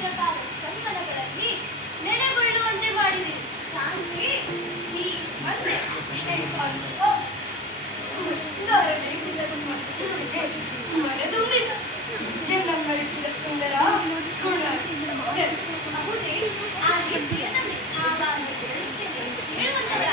ಚಿರಕಾಲ ಸಂಬಳಗಳಲ್ಲಿ ನೆಲೆಗೊಳ್ಳುವಂತೆ ಮಾಡಿದೆ. ಕ್ರಾಂತಿ ಈ ಮೊನ್ನೆ ಮನದುಂಬಿತು ಎನ್ನಂಬರಿಸಿದ ಸುಂದರ ಗುಣ ಬಹುದೇ ಆ ಹೆಜ್ಜೆಯನ್ನೇ ಆಗಾಗ ಹೇಳುವಂತವರ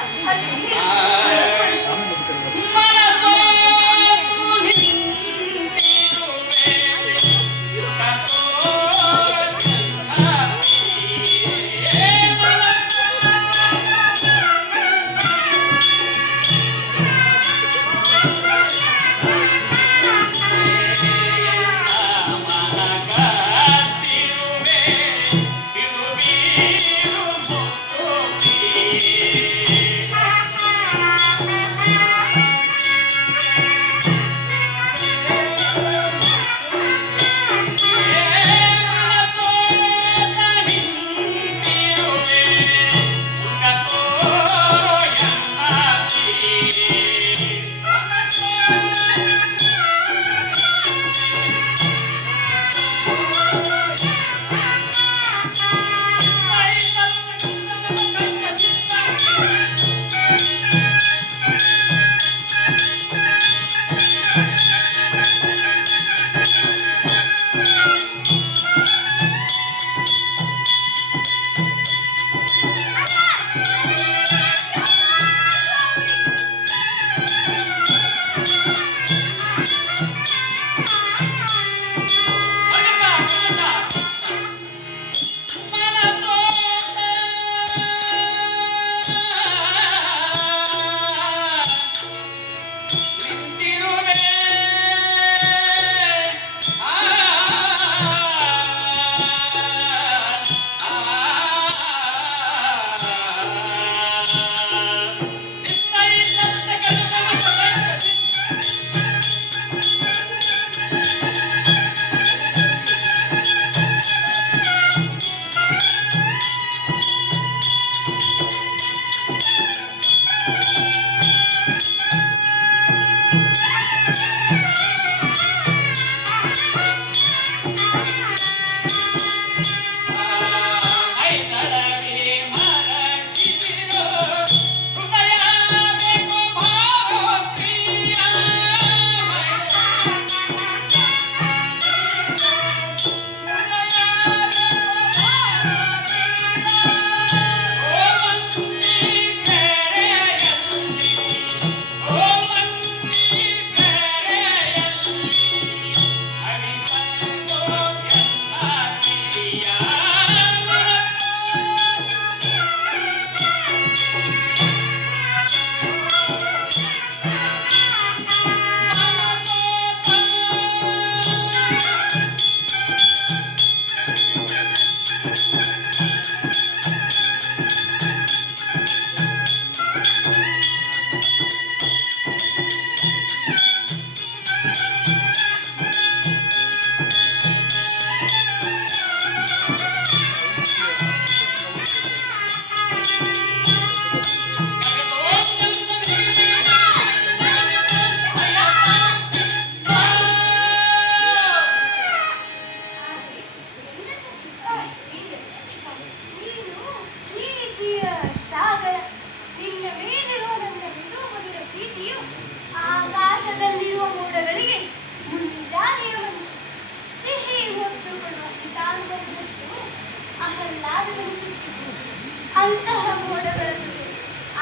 ಅಂತಹ ಮೋಡಗಳ ಜೊತೆ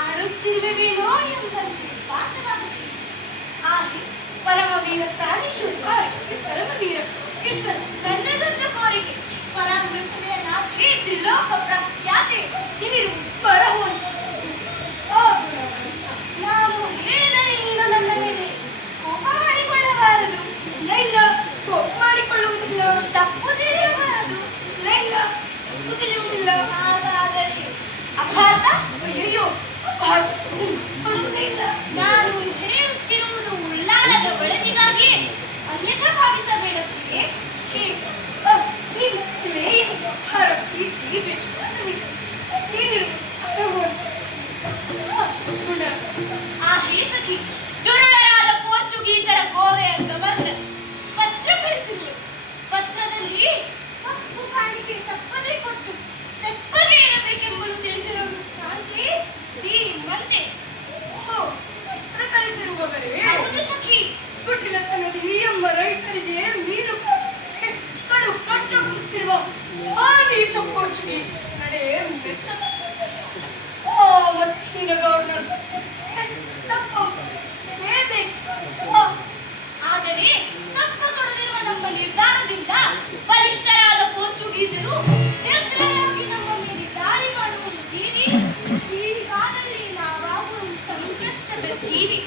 ಆಡುತ್ತಿರುವೆವೇನೋ ಎಂಬಂತೆ ಭಾಸವಾಗುತ್ತಿದೆ. ಆಹೆ ಪರಮವೀರ ಪ್ರಾಣೇಶ್ವರ ಪರಮವೀರ ಕೃಷ್ಣ ನನ್ನದೊಂದು ಕೋರಿಕೆ ಪರಾಮೃತನೆಯನ್ನಾಗಿ ತ್ರಿಲೋಕ ಪ್ರಖ್ಯಾತೆ ಇದಿರು ಬರಹುಂಟು. ನಾನು ಹೇಳಿದರೆ ನೀನು ನನ್ನ ಮೇಲೆ ಕೋಪ ಮಾಡಿಕೊಳ್ಳಬಾರದು. ಇಲ್ಲ ಕೋಪ ಮಾಡಿಕೊಳ್ಳುವುದಿಲ್ಲ, ತಪ್ಪು ತಿಳಿಯಬಾರದು. ಇಲ್ಲ ತಪ್ಪು ತಿಳಿಯುವುದಿಲ್ಲ. ಹಾಗಾದರೆ ಅಪಾರ್ಥ ಅಯ್ಯೋ ಕೊಡುವುದಿಲ್ಲ. ನಾನು ಹೇಳುತ್ತಿರುವುದು ಉಳ್ಳಾಳದ ಒಳತಿಗಾಗಿ ಅನ್ಯಥಾ ಭಾವಿಸಬೇಡ. ನೀಚ ಪೋರ್ಚುಗೀಸ್ ನಡೆ ಮೆಚ್ಚದ ಆ ಮತ್ತಿನ ಗವರ್ನರ್ ತಪ್ಪು ಹೇಳ್ಬೇಕು. ಆದರೆ ತಪ್ಪ ಕೊಡದಿರುವ ನಮ್ಮ ನಿರ್ಧಾರದಿಂದ ಬಲಿಷ್ಠರಾದ ಪೋರ್ಚುಗೀಸರು ವ್ಯಗ್ರರಾಗಿ ನಮ್ಮ ಮೇಲೆ ದಾಳಿ ಮಾಡುವುದು ಹೀಗಾದಲ್ಲಿ ನಾವಾಗುವ ಸಂಕಷ್ಟದ ಜೀವಿ.